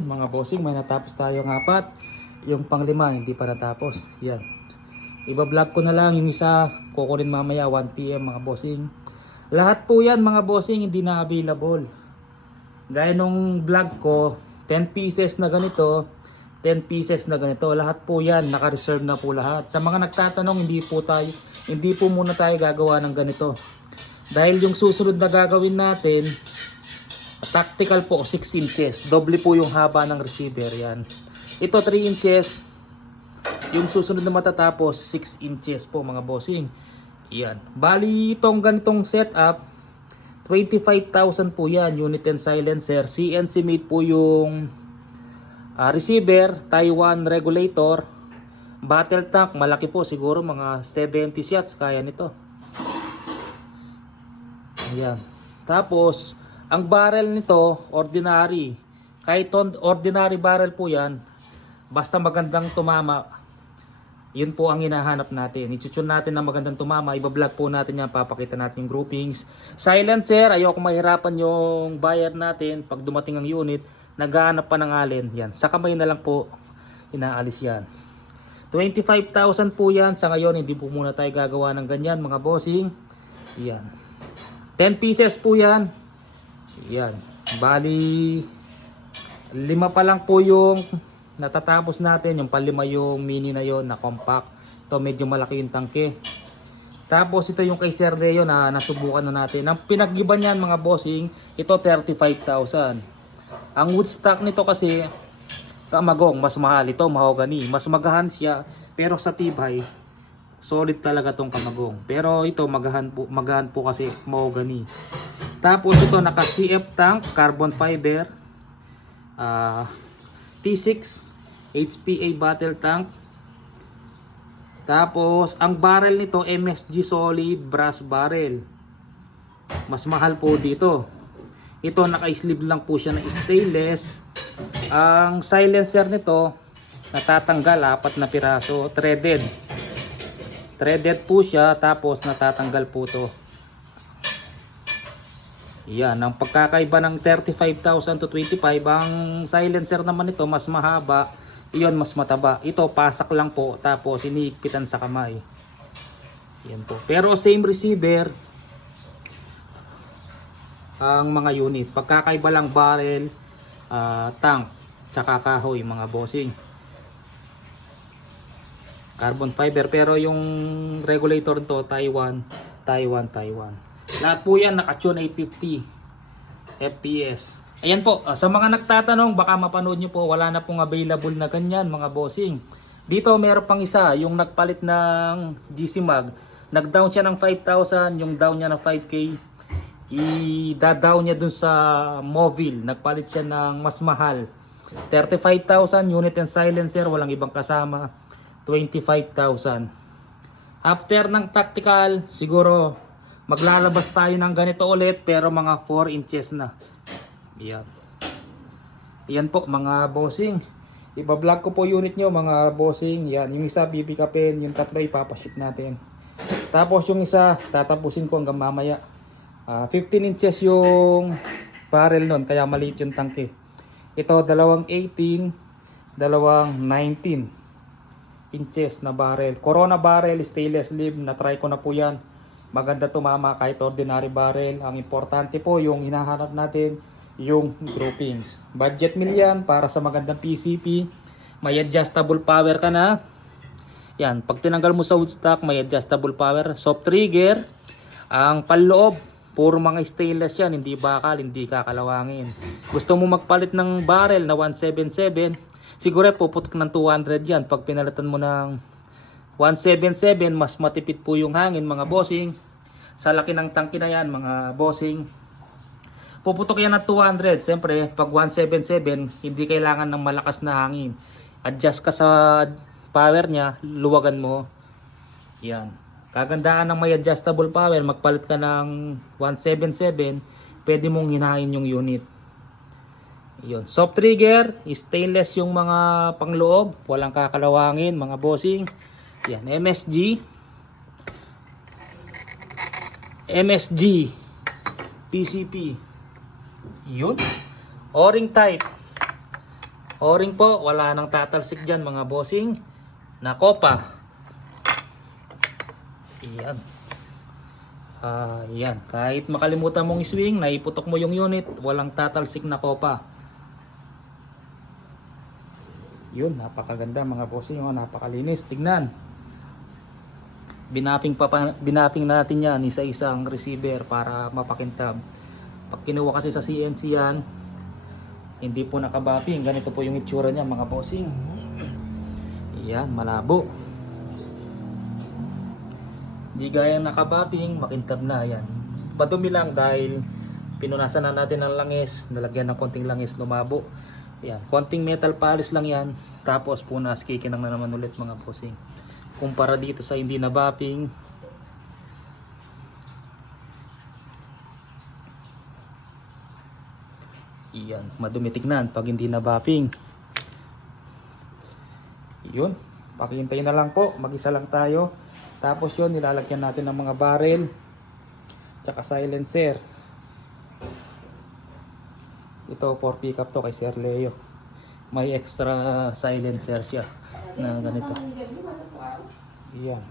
Mga bossing, may natapos tayong apat. Yung panglima hindi pa natapos. Yan. Iba-vlog ko na lang yung isa, kukunin mamaya 1 PM mga bossing. Lahat po yan mga bossing hindi na available. Gaya nung vlog ko, 10 pieces na ganito, 10 pieces na ganito. Lahat po yan naka-reserve na po lahat. Sa mga nagtatanong, hindi po muna tayo gagawa ng ganito. Dahil yung susunod na gagawin natin, tactical po 6 inches. Doble po yung haba ng receiver yan. Ito 3 inches. Yung susunod na matatapos 6 inches po mga bossing. Yan. Bali itong ganitong setup 25,000 po yan. Unit and silencer. CNC made po yung receiver. Taiwan regulator. Battle tank. Malaki po. Siguro mga 70 shots. Kaya nito. Ayan. Tapos ang barrel nito ordinary. Kahit ordinary barrel po yan. Basta magandang tumama. Yun po ang hinahanap natin. I-tune natin na magandang tumama. Iba-vlog po natin yan. Papakita natin yung groupings. Silencer. Ayoko mahirapan yung buyer natin. Pag dumating ang unit, naghahanap pa ng alin. Yan. Sa kamay na lang po inaalis yan. 25,000 po yan. Sa ngayon, hindi po muna tayo gagawa ng ganyan mga bossing. Yan. 10 pieces po yan. Yan. Bali, 5 pa lang po yung natatapos natin. Yung palima yung mini na yon na compact. Ito medyo malaki yung tangke. Tapos ito yung kay Sir Leo na nasubukan na natin. Ang pinag-iba niyan mga bossing, ito 35,000. Ang wood stock nito kasi kamagong, mas mahal. Ito mahogany. Mas magahan siya pero sa tibay solid talaga tong kamagong. Pero ito magahan po kasi mahogany. Tapos ito naka CF tank, carbon fiber, T6 HPA battle tank. Tapos ang barrel nito MSG solid brass barrel. Mas mahal po dito. Ito naka-sleeve lang po siya na stainless. Ang silencer nito natatanggal 4 na piraso, threaded. Threaded po siya tapos natatanggal po to. Yan, ang pagkakaiba ng 35,000 to 25, ang silencer naman ito mas mahaba, iyon mas mataba. Ito pasak lang po tapos iniikpitan sa kamay. Yan po. Pero same receiver ang mga unit. Pagkakaiba lang barrel, tank, tsaka kahoy mga bossing. Carbon fiber pero yung regulator to Taiwan. Lahat po yan naka-tune 850 FPS. Ayan po, sa mga nagtatanong, baka mapanood nyo po, wala na pong available na ganyan mga bossing. Dito meron pang isa, yung nagpalit ng GC Mag. Nag-down siya ng 5,000, yung down niya ng 5K. I-down niya dun sa Movil. Nagpalit siya ng mas mahal. 35,000, unit and silencer, walang ibang kasama. 25,000. After ng tactical, siguro maglalabas tayo ng ganito ulit pero mga 4 inches na. Yan. Yan po mga bossing. Iba-vlog ko po unit nyo mga bossing. Yan. Yung isa bibikapin, yung tatlo ipapaship natin. Tapos yung isa tatapusin ko hanggang mamaya. 15 inches yung barrel nun kaya maliit yung tangke. Ito dalawang 18, dalawang 19 inches na barrel. Corona barrel, stainless sleeve. Na-try ko na po yan. Maganda tumama kahit ordinary barrel. Ang importante po yung hinahanap natin yung groupings. Budget meal yan para sa magandang PCP. May adjustable power ka na. Yan. Pag tinanggal mo sa wood stock, may adjustable power. Soft trigger. Ang panloob, puro mga stainless yan. Hindi bakal, hindi kakalawangin. Gusto mo magpalit ng barrel na 177, siguro puputok ng 200 yan. Pag pinalitan mo ng 177, mas matipid po yung hangin mga bossing. Sa laki ng tangke na yan mga bossing, puputok yan ng 200. Siyempre pag 177, hindi kailangan ng malakas na hangin. Adjust ka sa power niya, luwagan mo. Yan. Kagandahan ng may adjustable power, magpalit ka ng 177, pwede mong hinahin yung unit. Yun. Soft trigger, stainless yung mga pangloob, walang kakalawangin mga bossing. Yan, MSG PCP. Yun. O-ring type. O-ring po, wala nang tatalsik dyan mga bossing. Na kopa. Iyan. Yan. Kahit makalimutan mong swing, naiputok mo yung unit, walang tatalsik na kopa. Yun, napakaganda mga bossing. Napakalinis. Tignan. Binaping natin yan isa-isang receiver para mapakintab. Pag kinuha kasi sa CNC yan, hindi po nakabaping. Ganito po yung itsura niya mga bossing. Yan, malabo. Hindi gaya nakabaping, makintab na yan. Padumi lang dahil pinunasan na natin ng langis, nalagyan ng konting langis, lumabo. Yan, konting metal polish lang yan. Tapos punas, kikinang na naman ulit mga bossing. Kumpara dito sa hindi nabaping, iyan, madumi tignan pag hindi nabaping. Yun, pakihintayin na lang po, mag-isa lang tayo. Tapos yun, nilalagyan natin ng mga barrel tsaka silencer. Ito for pickup to kay Sir Leo. May extra silencer siya na ganito. Iyan.